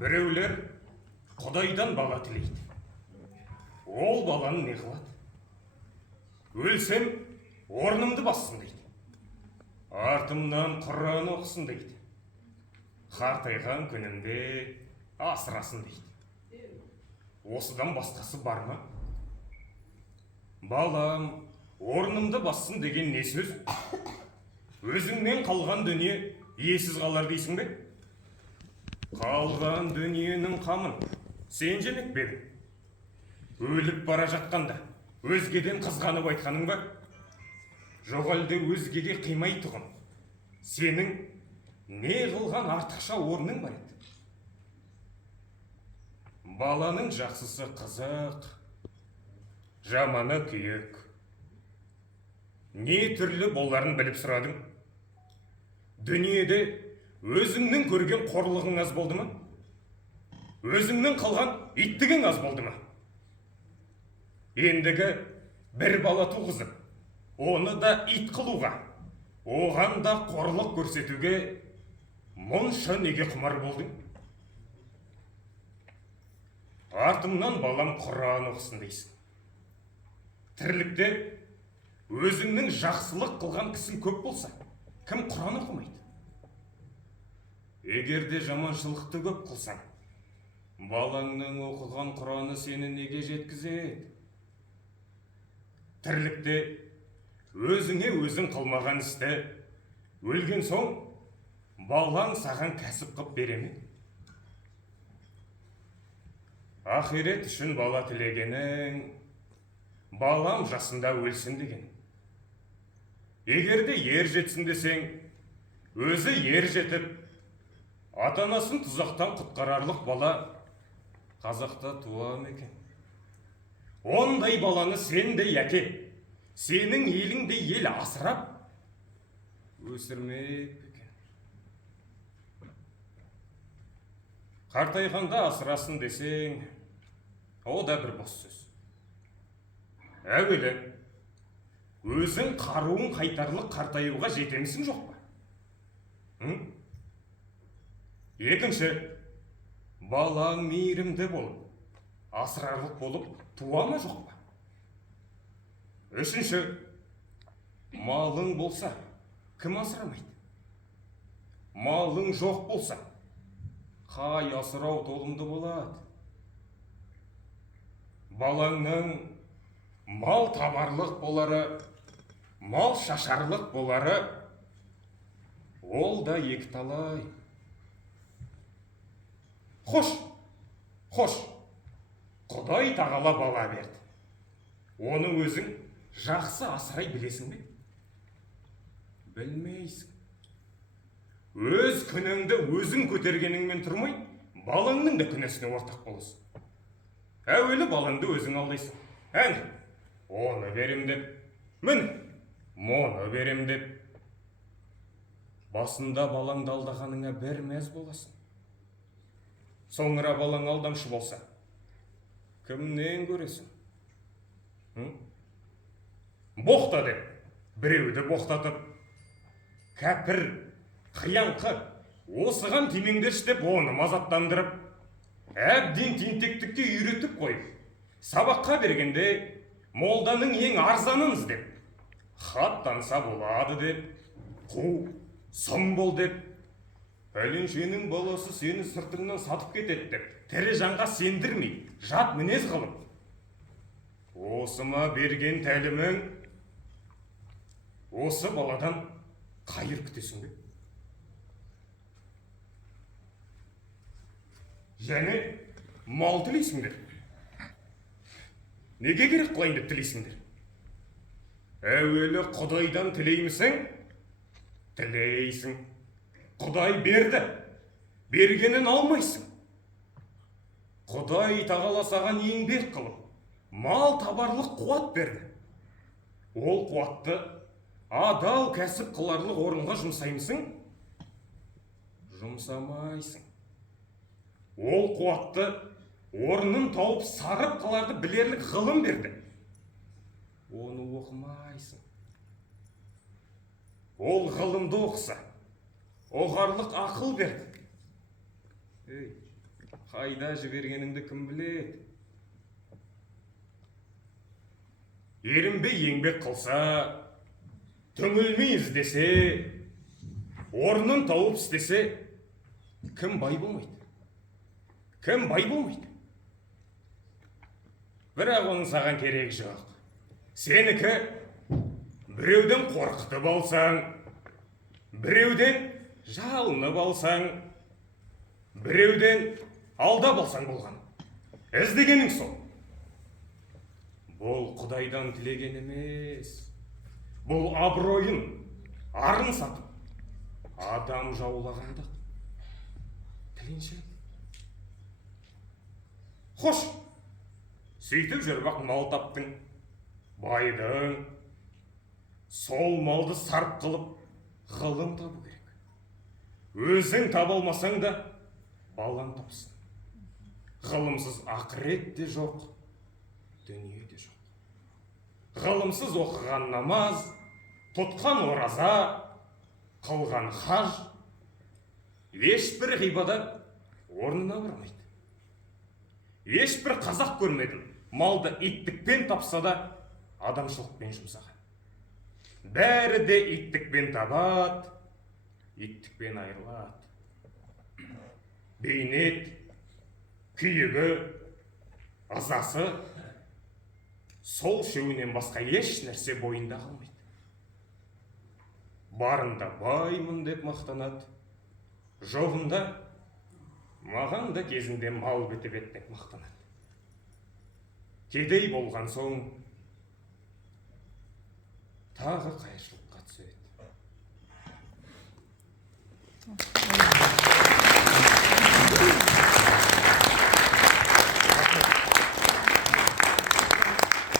Біреулер Құдайдан бала тілейді. Ол баланы не қылады? Өлсем, орнымды бассын дейді. Артымнан Құран оқысын дейді. Қартайған күнімде асырасын дейді. Осыдан басқасы бар ма? Балам, орнымды бассын деген не сөз? Өзіңнен қалған дүние иесіз қалар дейсің бе? Қалған дүниенің қамын сен жемек бе едің? Өліп бара жатқанда өзгеден қызғанып айтқаның ба? Жоқ әлде өзгеге қимай тұғын, сенің не қылған артықша орның бар еді? Баланың жақсысы қызық, жаманы күйік. Не түрлі боларын біліп сұрадың? Дүниеде өзіңнің көрген қорлығың аз болды ма? Өзіңнің қылған иттігің аз болды ма? Ендігі бір бала туғызып, оны да ит қылуға, оған да қорлық көрсетуге мұнша неге құмар болдың? Артымнан балам Құран оқысын дейсің. Тірлікте өзіңнің жақсылық қылған кісің көп болса, кім Құран оқымайды? Егерде жаманшылықты көп қылсаң, балаңның оқыған Құраны сені неге жеткізеді? Тірлікте өзіңе өзің қылмаған істі өлген соң балаң саған кәсіп қып бере ме? Ақирет үшін бала тілегенің, балам жасында өлсін деген. Егерде ер жетсін десең, өзі ер жетіп, ата-анасын тұзақтан құтқарарлық бала қазақта туа ма екен? Ондай баланы сендей әке, сенің еліңдей ел асырап, өсірмек екен. Қартайғанда асырасын десең, о да бір бос сөз. Әуелі, өзің қаруын қайтарлық қартаюға жетемісің жоқ па? Екінші, балаң мейірімді болып, асырарлық болып туа ма жоқ па? Үшінші, малың болса, кім асырамайды? Малың жоқ болса, қай асырау толымды болады? Балаңның мал табарлық болары, мал шашарлық болары, ол да екі талай. Хош, Құдай тағала бала берді. Оны өзің жақсы асырай білесің бе? Білмейсің. Өз күніңді өзің көтергеніңмен тұрмай, балаңның да күнәсіне ортақ боласың. Әуелі балаңды өзің алдайсың. Әне, оны берем деп, мін, мұны берем деп. Басында балаңды алдағаныңа бір мәз боласың. Соңыра балаң алдамшы болса, кімнен көресің? Боқта деп, біреуді боқтатып, кәпір, қиянқы, осыған тимеңдерші деп оны мазаттандырып, әбден тентектікке үйретіп қойып, сабаққа бергенде молданың ең арзанын іздеп, хат танса болады деп, қу, сұм бол деп, пәленшенің баласы сені сыртыңнан сатып кетеді деп, тірі жанға сендірмей, жат мінез қылып, осыма берген тәлімің, осы баладан қайыр күтесің бе? Және мал тілейсіңдер. Неге керек қылайын деп тілейсіңдер? Әуелі Құдайдан тілеймісің? Тілейсің. Құдай берді, бергенін алмайсың. Құдай тағала саған еңбек қылып, мал табарлық қуат берді. Ол қуатты адал кәсіп қыларлық орынға жұмсаймысың? Жұмсамайсың. Ол қуатты орнын тауып сарып қаларды білерлік ғылым берді. Оны оқымайсың. ол ғылымды оқыса, оғарлық ақыл берді. Ей, қайда жібергеніңді кім біледі? Ерінбей еңбек қылса, түңілмей іздесе, орнын тауып істесе, кім бай болмайды? Кім бай болмайды? Бірақ оның саған керегі жоқ. Сенікі біреуден қорқытып алсаң, біреуден жалынып алсаң, біреуден алдап алсаң болған. Іздегенің сол. Бұл Құдайдан тілеген емес. Бұл абыройын, арын сатып, адам жаулағандық. Тіленші. Хош, сөйтіп жүріп мал таптың, байдың. Сол малды сарп қылып, ғылым табу керек. Өзің таба алмасаң да, балаң тапсын. Ғылымсыз ақырет де жоқ, дүние де жоқ. Ғылымсыз оқыған намаз, тұтқан ораза, қылған хаж, ешбір ғибадат орнына бармайды. Ешбір қазақ көрмедім, малды иттікпен тапса да, адамшылықпен жұмсаған. Бәрі де иттікпен табады, иттікпен айырылады. Бейнет, күйігі, ызасы, сол шеуінен басқа еш нәрсе бойында қалмайды. Барында баймын деп мақтанады, жоғында маған да кезінде мал бітіп ет деп мақтанады. Кедей болған соң тағы қайшылық.